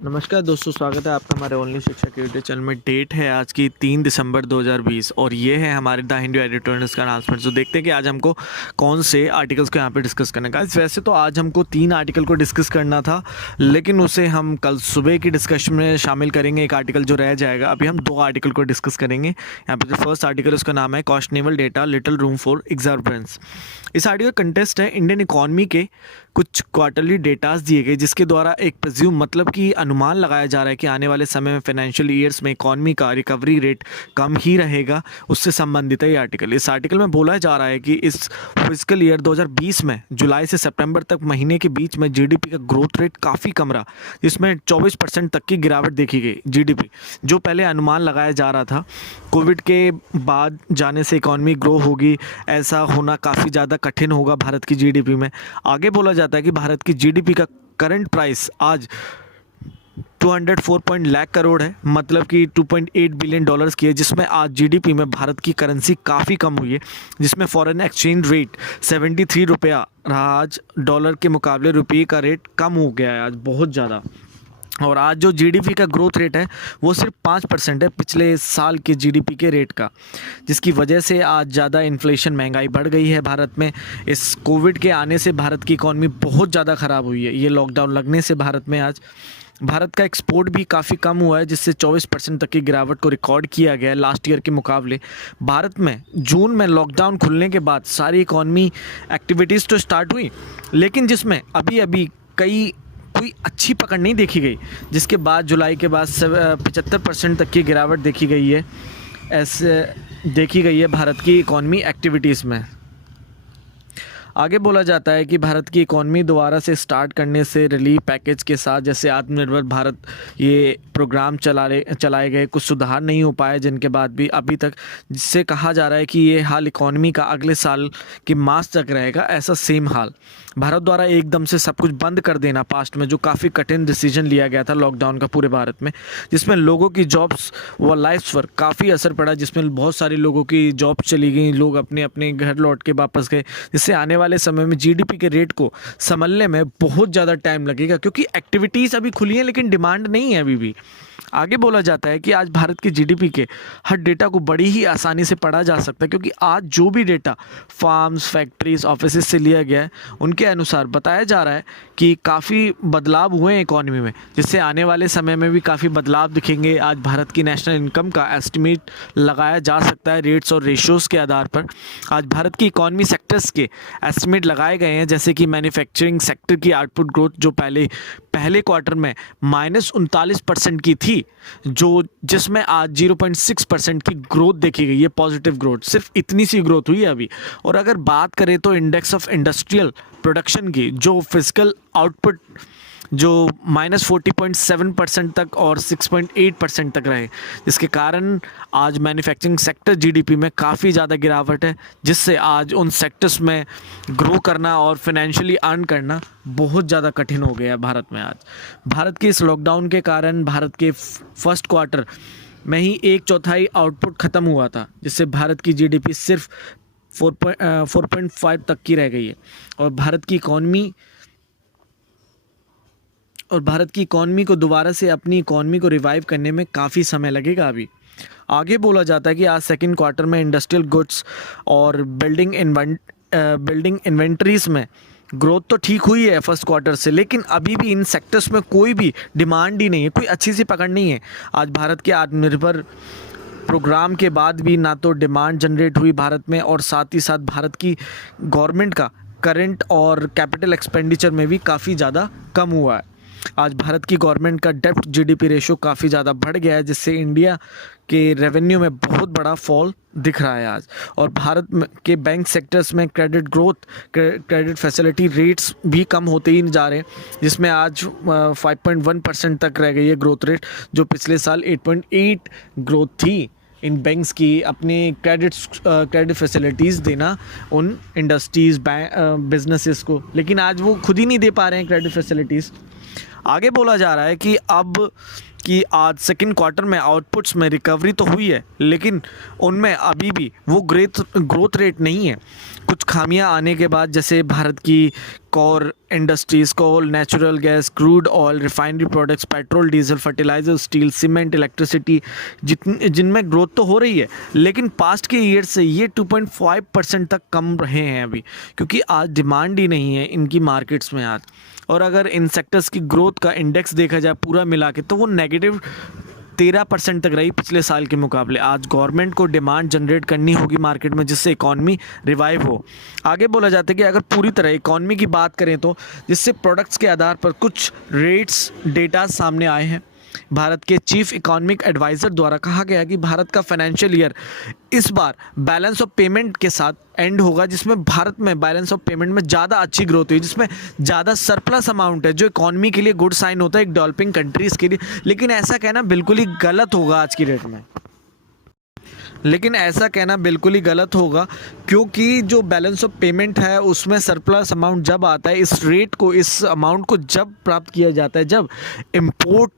नमस्कार दोस्तों, स्वागत है आपका हमारे ओनली शिक्षा के यूट्यूब चैनल में। डेट है आज की 3 दिसंबर 2020 और ये है हमारे द हिंदू एडिटोरियल्स का अनाउंसमेंट। तो देखते हैं कि आज हमको कौन से आर्टिकल्स को यहाँ पे डिस्कस करने का। वैसे तो आज हमको 3 आर्टिकल को डिस्कस करना था, लेकिन उसे हम कल सुबह की डिस्कशन में शामिल करेंगे। एक आर्टिकल जो रह जाएगा, अभी हम 2 आर्टिकल को डिस्कस करेंगे। यहाँ पे जो फर्स्ट आर्टिकल उसका नाम है questionable data, little room for exuberance. इस आर्टिकल का कंटेस्ट है इंडियन इकॉनमी के कुछ क्वार्टरली डेटाज दिए गए, जिसके द्वारा एक प्रेज्यूम मतलब कि अनुमान लगाया जा रहा है कि आने वाले समय में फाइनेंशियल ईयर्स में इकॉनमी का रिकवरी रेट कम ही रहेगा। उससे संबंधित है ये आर्टिकल। इस आर्टिकल में बोला जा रहा है कि इस फिजिकल ईयर 2020 में जुलाई से सितंबर तक महीने के बीच में जीडीपी का ग्रोथ रेट काफ़ी कम रहा, जिसमें 24% तक की गिरावट देखी गई। जीडीपी जो पहले अनुमान लगाया जा रहा था कोविड के बाद जाने से इकॉनमी ग्रो होगी, ऐसा होना काफ़ी ज़्यादा कठिन होगा भारत की जीडीपी में। आगे बोला जाता है कि भारत की जीडीपी का करंट प्राइस आज 204 लाख करोड़ है, मतलब कि 2.8 बिलियन डॉलर्स की है, जिसमें आज जीडीपी में भारत की करेंसी काफ़ी कम हुई है, जिसमें फॉरेन एक्सचेंज रेट 73 रुपया रहा। आज डॉलर के मुकाबले रुपये का रेट कम हो गया है आज बहुत ज़्यादा। और आज जो जीडीपी का ग्रोथ रेट है वो सिर्फ 5% है पिछले साल के जीडीपी के रेट का, जिसकी वजह से आज ज़्यादा इन्फ्लेशन, महंगाई बढ़ गई है भारत में। इस कोविड के आने से भारत की इकॉनमी बहुत ज़्यादा ख़राब हुई है। ये लॉकडाउन लगने से भारत में आज भारत का एक्सपोर्ट भी काफ़ी कम हुआ है, जिससे 24% तक की गिरावट को रिकॉर्ड किया गया है लास्ट ईयर के मुकाबले। भारत में जून में लॉकडाउन खुलने के बाद सारी इकॉनमी एक्टिविटीज़ तो स्टार्ट हुई, लेकिन जिसमें अभी कोई अच्छी पकड़ नहीं देखी गई, जिसके बाद जुलाई के बाद 75% तक की गिरावट देखी गई है। ऐसे देखी गई है भारत की इकॉनमी एक्टिविटीज़ में। आगे बोला जाता है कि भारत की इकॉनमी दोबारा से स्टार्ट करने से रिलीफ पैकेज के साथ, जैसे आत्मनिर्भर भारत ये प्रोग्राम चलाए गए, कुछ सुधार नहीं हो पाए, जिनके बाद भी अभी तक, जिससे कहा जा रहा है कि ये हाल इकॉनमी का अगले साल के मार्च तक रहेगा। ऐसा सेम हाल भारत द्वारा एकदम से सब कुछ बंद कर देना पास्ट में, जो काफ़ी कठिन डिसीजन लिया गया था लॉकडाउन का पूरे भारत में, जिसमें लोगों की जॉब्स व लाइफ पर काफ़ी असर पड़ा, जिसमें बहुत सारे लोगों की जॉब चली गई, लोग अपने अपने घर लौट के वापस गए, जिससे आने वाले समय में जीडीपी के रेट को संभलने में बहुत ज़्यादा टाइम लगेगा, क्योंकि एक्टिविटीज़ अभी खुली हैं लेकिन डिमांड नहीं है अभी भी। आगे बोला जाता है कि आज भारत की जीडीपी के हर डेटा को बड़ी ही आसानी से पढ़ा जा सकता है, क्योंकि आज जो भी डेटा फार्म्स, फैक्ट्रीज, ऑफिसेज से लिया गया है, उनके अनुसार बताया जा रहा है कि काफ़ी बदलाव हुए हैं इकॉनमी में, जिससे आने वाले समय में भी काफ़ी बदलाव दिखेंगे। आज भारत की नेशनल इनकम का एस्टिमेट लगाया जा सकता है रेट्स और रेशियोज़ के आधार पर। आज भारत की इकॉनमी सेक्टर्स के एस्टिमेट लगाए गए हैं, जैसे कि मैन्युफैक्चरिंग सेक्टर की आउटपुट ग्रोथ जो पहले क्वार्टर में -39% की थी, जिसमें आज 0.6% की ग्रोथ देखी गई है, पॉजिटिव ग्रोथ। सिर्फ इतनी सी ग्रोथ हुई है अभी। और अगर बात करें तो इंडेक्स ऑफ इंडस्ट्रियल प्रोडक्शन की, जो फिजिकल आउटपुट जो -40.7% तक और 6.8% तक रहे, जिसके कारण आज मैन्युफैक्चरिंग सेक्टर जीडीपी में काफ़ी ज़्यादा गिरावट है, जिससे आज उन सेक्टर्स में ग्रो करना और फाइनेंशियली अर्न करना बहुत ज़्यादा कठिन हो गया है भारत में। आज भारत के इस लॉकडाउन के कारण भारत के फर्स्ट क्वार्टर में ही 1/4 आउटपुट ख़त्म हुआ था, जिससे भारत की जीडीपी सिर्फ 4.5 तक की रह गई है। और भारत की इकॉनमी को दोबारा से अपनी इकॉनमी को रिवाइव करने में काफ़ी समय लगेगा अभी। आगे बोला जाता है कि आज सेकंड क्वार्टर में इंडस्ट्रियल गुड्स और बिल्डिंग इन्वेंटरीज में ग्रोथ तो ठीक हुई है फर्स्ट क्वार्टर से, लेकिन अभी भी इन सेक्टर्स में कोई भी डिमांड ही नहीं है, कोई अच्छी सी पकड़ नहीं है। आज भारत के आत्मनिर्भर प्रोग्राम के बाद भी ना तो डिमांड जनरेट हुई भारत में, और साथ ही साथ भारत की गवर्नमेंट का करंट और कैपिटल एक्सपेंडिचर में भी काफ़ी ज़्यादा कम हुआ है। आज भारत की गवर्नमेंट का डेब्ट जीडीपी रेशो काफ़ी ज़्यादा बढ़ गया है, जिससे इंडिया के रेवेन्यू में बहुत बड़ा फॉल दिख रहा है आज। और भारत के बैंक सेक्टर्स में क्रेडिट फैसिलिटी रेट्स भी कम होते ही जा रहे हैं, जिसमें आज 5.1% तक रह गई है ग्रोथ रेट, जो पिछले साल 8.8 ग्रोथ थी इन बैंक्स की, अपने क्रेडिट फैसिलिटीज़ देना उन इंडस्ट्रीज़, बिजनेसेस को, लेकिन आज वो खुद ही नहीं दे पा रहे हैं क्रेडिट फैसिलिटीज़। आगे बोला जा रहा है कि अब कि आज सेकंड क्वार्टर में आउटपुट्स में रिकवरी तो हुई है, लेकिन उनमें अभी भी वो ग्रोथ रेट नहीं है। कुछ खामियां आने के बाद, जैसे भारत की core industries, coal, natural gas, crude oil, refinery products, petrol, diesel, fertiliser, steel, cement, electricity, जिनमें ग्रोथ तो हो रही है, लेकिन पास्ट के ईयर से ये 2.5% तक कम रहे हैं अभी, क्योंकि आज डिमांड ही नहीं है इनकी मार्केट्स में आज। और अगर इन सेक्टर्स की ग्रोथ का इंडेक्स देखा जाए पूरा मिला के, तो वो नेगेटिव 13% तक रही पिछले साल के मुकाबले। आज गवर्नमेंट को डिमांड जनरेट करनी होगी मार्केट में, जिससे इकॉनमी रिवाइव हो। आगे बोला जाता है कि अगर पूरी तरह इकॉनमी की बात करें तो जिससे प्रोडक्ट्स के आधार पर कुछ रेट्स डेटा सामने आए हैं। भारत के चीफ इकोनॉमिक एडवाइज़र द्वारा कहा गया कि भारत का फाइनेंशियल ईयर इस बार बैलेंस ऑफ पेमेंट के साथ एंड होगा, जिसमें भारत में बैलेंस ऑफ पेमेंट में ज़्यादा अच्छी ग्रोथ हुई, जिसमें ज़्यादा सरप्लस अमाउंट है, जो इकॉनमी के लिए गुड साइन होता है एक डेवलपिंग कंट्रीज़ के लिए। लेकिन ऐसा कहना बिल्कुल ही गलत होगा आज की डेट में। क्योंकि जो बैलेंस ऑफ पेमेंट है उसमें सरप्लस अमाउंट जब आता है, इस अमाउंट को जब प्राप्त किया जाता है, जब इम्पोर्ट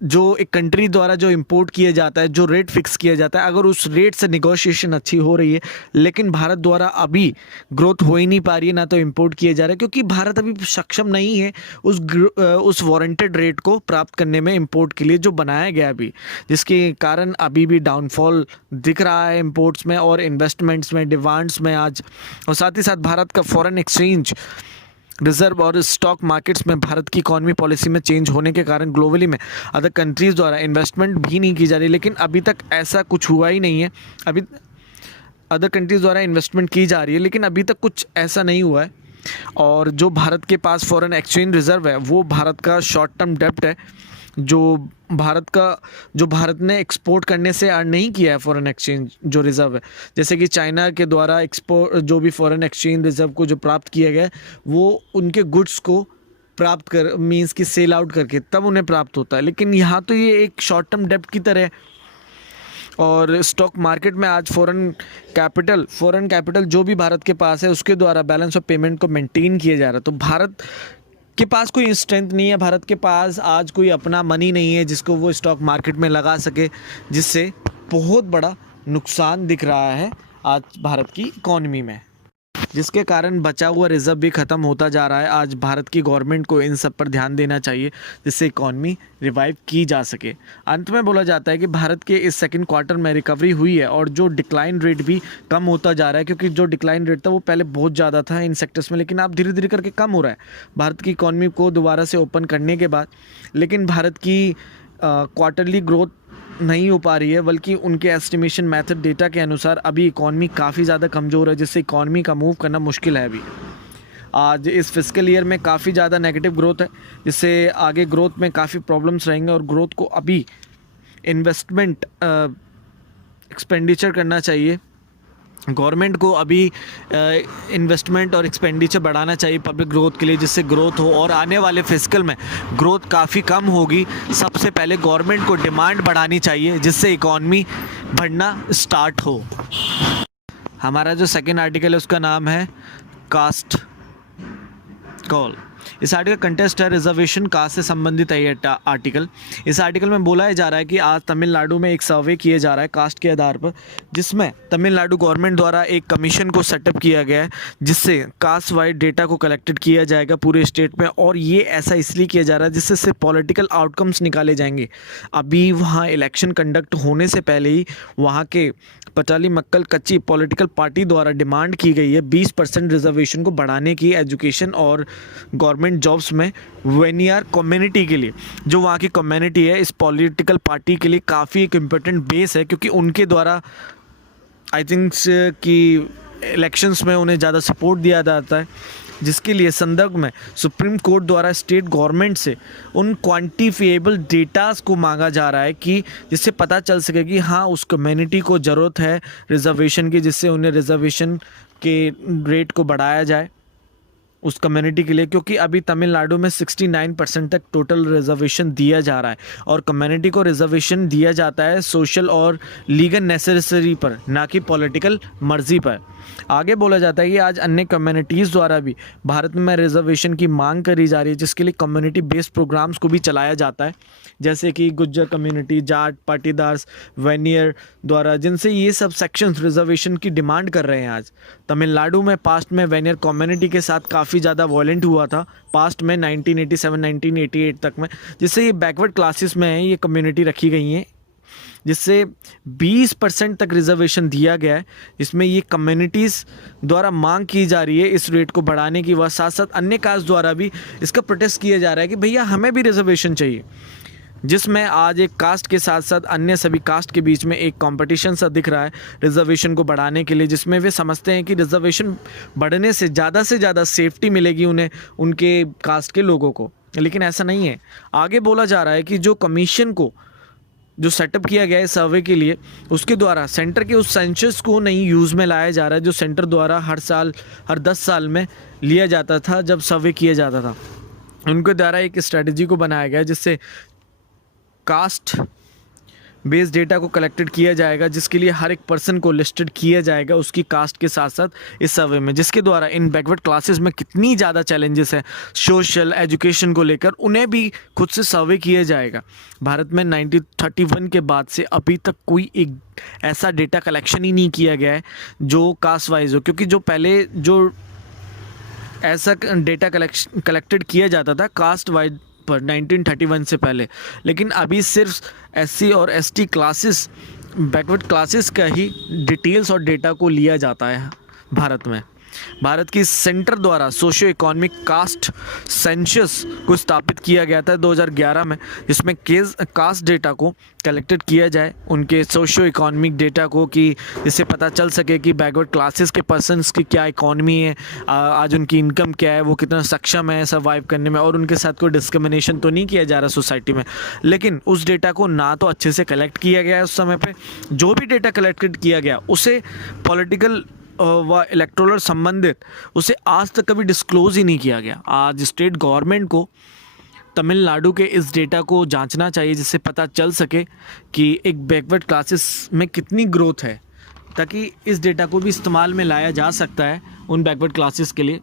जो एक कंट्री द्वारा जो इंपोर्ट किया जाता है, जो रेट फिक्स किया जाता है, अगर उस रेट से निगोशिएशन अच्छी हो रही है, लेकिन भारत द्वारा अभी ग्रोथ हो ही नहीं पा रही है, ना तो इंपोर्ट किया जा रहा है, क्योंकि भारत अभी सक्षम नहीं है उस वारंटेड रेट को प्राप्त करने में इंपोर्ट के लिए जो बनाया गया अभी, जिसके कारण अभी भी डाउनफॉल दिख रहा है इंपोर्ट्स में और इन्वेस्टमेंट्स में, डिमांड्स में आज। और साथ ही साथ भारत का फॉरेन एक्सचेंज रिजर्व और स्टॉक मार्केट्स में भारत की इकॉनमी पॉलिसी में चेंज होने के कारण ग्लोबली में अदर कंट्रीज़ द्वारा इन्वेस्टमेंट भी नहीं की जा रही, लेकिन अभी तक ऐसा कुछ हुआ ही नहीं है। अभी अदर कंट्रीज़ द्वारा इन्वेस्टमेंट की जा रही है, लेकिन अभी तक कुछ ऐसा नहीं हुआ है। और जो भारत के पास फॉरेन एक्सचेंज रिजर्व है, वो भारत का शॉर्ट टर्म डेब्ट है, जो भारत ने एक्सपोर्ट करने से अर्न नहीं किया है फॉरेन एक्सचेंज जो रिज़र्व है। जैसे कि चाइना के द्वारा एक्सपोर्ट जो भी फॉरेन एक्सचेंज रिज़र्व को जो प्राप्त किया गया है, वो उनके गुड्स को प्राप्त कर मींस कि सेल आउट करके तब उन्हें प्राप्त होता है, लेकिन यहाँ तो ये एक शॉर्ट टर्म डेब्ट की तरह है। और स्टॉक मार्केट में आज फॉरेन कैपिटल जो भी भारत के पास है, उसके द्वारा बैलेंस ऑफ पेमेंट को मेंटेन किया जा रहा है। तो भारत के पास कोई स्ट्रेंथ नहीं है, भारत के पास आज कोई अपना मनी नहीं है जिसको वो स्टॉक मार्केट में लगा सके, जिससे बहुत बड़ा नुकसान दिख रहा है आज भारत की इकॉनमी में, जिसके कारण बचा हुआ रिजर्व भी ख़त्म होता जा रहा है। आज भारत की गवर्नमेंट को इन सब पर ध्यान देना चाहिए, जिससे इकॉनमी रिवाइव की जा सके। अंत में बोला जाता है कि भारत के इस सेकंड क्वार्टर में रिकवरी हुई है और जो डिक्लाइन रेट भी कम होता जा रहा है, क्योंकि जो डिक्लाइन रेट था वो पहले बहुत ज़्यादा था इन सेक्टर्स में, लेकिन अब धीरे धीरे करके कम हो रहा है भारत की इकॉनमी को दोबारा से ओपन करने के बाद। लेकिन भारत की क्वार्टरली ग्रोथ नहीं हो पा रही है, बल्कि उनके एस्टिमेशन मेथड डेटा के अनुसार अभी इकॉनमी काफ़ी ज़्यादा कमज़ोर है, जिससे इकॉनमी का मूव करना मुश्किल है अभी। आज इस फिस्कल ईयर में काफ़ी ज़्यादा नेगेटिव ग्रोथ है, जिससे आगे ग्रोथ में काफ़ी प्रॉब्लम्स रहेंगे और ग्रोथ को अभी इन्वेस्टमेंट एक्सपेंडिचर करना चाहिए। गवर्नमेंट को अभी इन्वेस्टमेंट और एक्सपेंडिचर बढ़ाना चाहिए पब्लिक ग्रोथ के लिए, जिससे ग्रोथ हो और आने वाले फिस्कल में ग्रोथ काफ़ी कम होगी। सबसे पहले गवर्नमेंट को डिमांड बढ़ानी चाहिए, जिससे इकॉनमी बढ़ना स्टार्ट हो। हमारा जो सेकेंड आर्टिकल है उसका नाम है कास्ट कॉल। इस आर्टिकल कंटेस्ट है रिजर्वेशन कास्ट से संबंधित है ये आर्टिकल। इस आर्टिकल में बोला जा रहा है कि आज तमिलनाडु में एक सर्वे किया जा रहा है कास्ट के आधार पर, जिसमें तमिलनाडु गवर्नमेंट द्वारा एक कमीशन को सेटअप किया गया है, जिससे कास्ट वाइड डेटा को कलेक्टेड किया जाएगा पूरे स्टेट में। और ये ऐसा इसलिए किया जा रहा है जिससे सिर्फ पॉलिटिकल आउटकम्स निकाले जाएंगे। अभी वहाँ इलेक्शन कंडक्ट होने से पहले ही वहाँ के पटाली मक्कल कच्ची पॉलिटिकल पार्टी द्वारा डिमांड की गई है 20% रिजर्वेशन को बढ़ाने की एजुकेशन और गवर्नमेंट जॉब्स में वेनियर कम्युनिटी के लिए। जो वहाँ की कम्युनिटी है इस पॉलिटिकल पार्टी के लिए काफ़ी एक इम्पोर्टेंट बेस है, क्योंकि उनके द्वारा आई थिंक कि इलेक्शंस में उन्हें ज़्यादा सपोर्ट दिया जाता है, जिसके लिए संदर्भ में सुप्रीम कोर्ट द्वारा स्टेट गवर्नमेंट से उन क्वांटिफिएबल डेटास को मांगा जा रहा है कि जिससे पता चल सके कि हाँ उस कम्युनिटी को ज़रूरत है रिजर्वेशन की, जिससे उन्हें रिजर्वेशन के रेट को बढ़ाया जाए। उस कम्युनिटी के लिए, क्योंकि अभी तमिलनाडु में 69% तक टोटल रिजर्वेशन दिया जा रहा है और कम्युनिटी को रिजर्वेशन दिया जाता है सोशल और लीगल नेसेसरी पर, ना कि पॉलिटिकल मर्जी पर। आगे बोला जाता है कि आज अन्य कम्युनिटीज़ द्वारा भी भारत में रिजर्वेशन की मांग करी जा रही है, जिसके लिए कम्युनिटी बेस्ड प्रोग्राम्स को भी चलाया जाता है, जैसे कि गुज्जर कम्युनिटी, जाट, पाटीदार्स, वेनियर द्वारा, जिनसे ये सब सेक्शंस रिजर्वेशन की डिमांड कर रहे हैं। आज तमिलनाडु में पास्ट में वेनियर कम्युनिटी के साथ काफ़ी ज़्यादा वॉयलेंट हुआ था पास्ट में 1987-1988 तक में, जिससे ये बैकवर्ड क्लासेस में है, ये कम्युनिटी रखी गई हैं, जिससे 20% तक रिजर्वेशन दिया गया है। इसमें ये कम्युनिटीज़ द्वारा मांग की जा रही है इस रेट को बढ़ाने की, व साथ साथ अन्य कास्ट द्वारा भी इसका प्रोटेस्ट किया जा रहा है कि भैया हमें भी रिजर्वेशन चाहिए, जिसमें आज एक कास्ट के साथ साथ अन्य सभी कास्ट के बीच में एक कंपटीशन सा दिख रहा है रिजर्वेशन को बढ़ाने के लिए, जिसमें वे समझते हैं कि रिजर्वेशन बढ़ने से ज़्यादा सेफ्टी मिलेगी उन्हें, उनके कास्ट के लोगों को। लेकिन ऐसा नहीं है। आगे बोला जा रहा है कि जो कमीशन को जो सेटअप किया गया है सर्वे के लिए, उसके द्वारा सेंटर के उस सेंसस को नहीं यूज़ में लाया जा रहा है जो सेंटर द्वारा हर 10 साल में लिया जाता था जब सर्वे किया जाता था। उनके द्वारा एक स्ट्रेटजी को बनाया गया जिससे कास्ट बेस्ड डेटा को कलेक्टेड किया जाएगा, जिसके लिए हर एक पर्सन को लिस्टेड किया जाएगा उसकी कास्ट के साथ साथ इस सर्वे में, जिसके द्वारा इन बैकवर्ड क्लासेस में कितनी ज़्यादा चैलेंजेस है सोशल एजुकेशन को लेकर, उन्हें भी खुद से सर्वे किया जाएगा। भारत में 1931 के बाद से अभी तक कोई एक ऐसा डेटा कलेक्शन ही नहीं किया गया है जो कास्ट वाइज हो, क्योंकि जो पहले जो ऐसा डेटा कलेक्टेड किया जाता था कास्ट वाइज पर 1931 से पहले, लेकिन अभी सिर्फ एससी और एसटी क्लासेस, बैकवर्ड क्लासेस का ही डिटेल्स और डेटा को लिया जाता है भारत में। भारत की सेंटर द्वारा सोशियो इकोनॉमिक कास्ट सेंसस को स्थापित किया गया था 2011 में, जिसमें कास्ट डेटा को कलेक्टेड किया जाए, उनके सोशियो इकोनॉमिक डेटा को, कि जिससे पता चल सके कि बैकवर्ड क्लासेस के पर्सन्स की क्या इकोनॉमी है, आज उनकी इनकम क्या है, वो कितना सक्षम है सर्वाइव करने में, और उनके साथ कोई डिस्क्रिमिनेशन तो नहीं किया जा रहा सोसाइटी में। लेकिन उस डेटा को ना तो अच्छे से कलेक्ट किया गया है उस समय पे, जो भी डेटा कलेक्टेड किया गया उसे पॉलिटिकल व इलेक्टोरल संबंधित उसे आज तक कभी डिस्क्लोज ही नहीं किया गया। आज स्टेट गवर्नमेंट को तमिलनाडु के इस डेटा को जांचना चाहिए, जिससे पता चल सके कि एक बैकवर्ड क्लासेस में कितनी ग्रोथ है, ताकि इस डेटा को भी इस्तेमाल में लाया जा सकता है उन बैकवर्ड क्लासेस के लिए।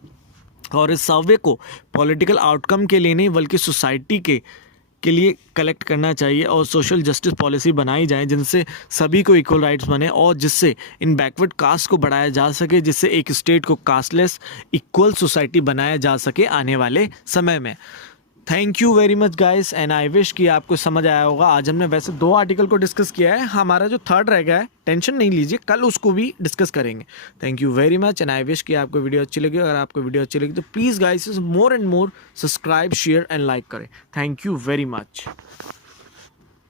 और इस सर्वे को पॉलिटिकल आउटकम के लिए नहीं बल्कि सोसाइटी के लिए कलेक्ट करना चाहिए और सोशल जस्टिस पॉलिसी बनाई जाए, जिनसे सभी को इक्वल राइट्स बने और जिससे इन बैकवर्ड कास्ट को बढ़ाया जा सके, जिससे एक स्टेट को कास्टलेस इक्वल सोसाइटी बनाया जा सके आने वाले समय में। Thank you very much guys and I wish कि आपको समझ आया होगा। आज हमने वैसे 2 आर्टिकल को डिस्कस किया है, हमारा जो 3rd रह गया है टेंशन नहीं लीजिए, कल उसको भी डिस्कस करेंगे। Thank you very much and I wish कि आपको वीडियो अच्छी लगी। अगर आपको वीडियो अच्छी लगी तो please guys more and more subscribe, share and like करें। Thank you very much.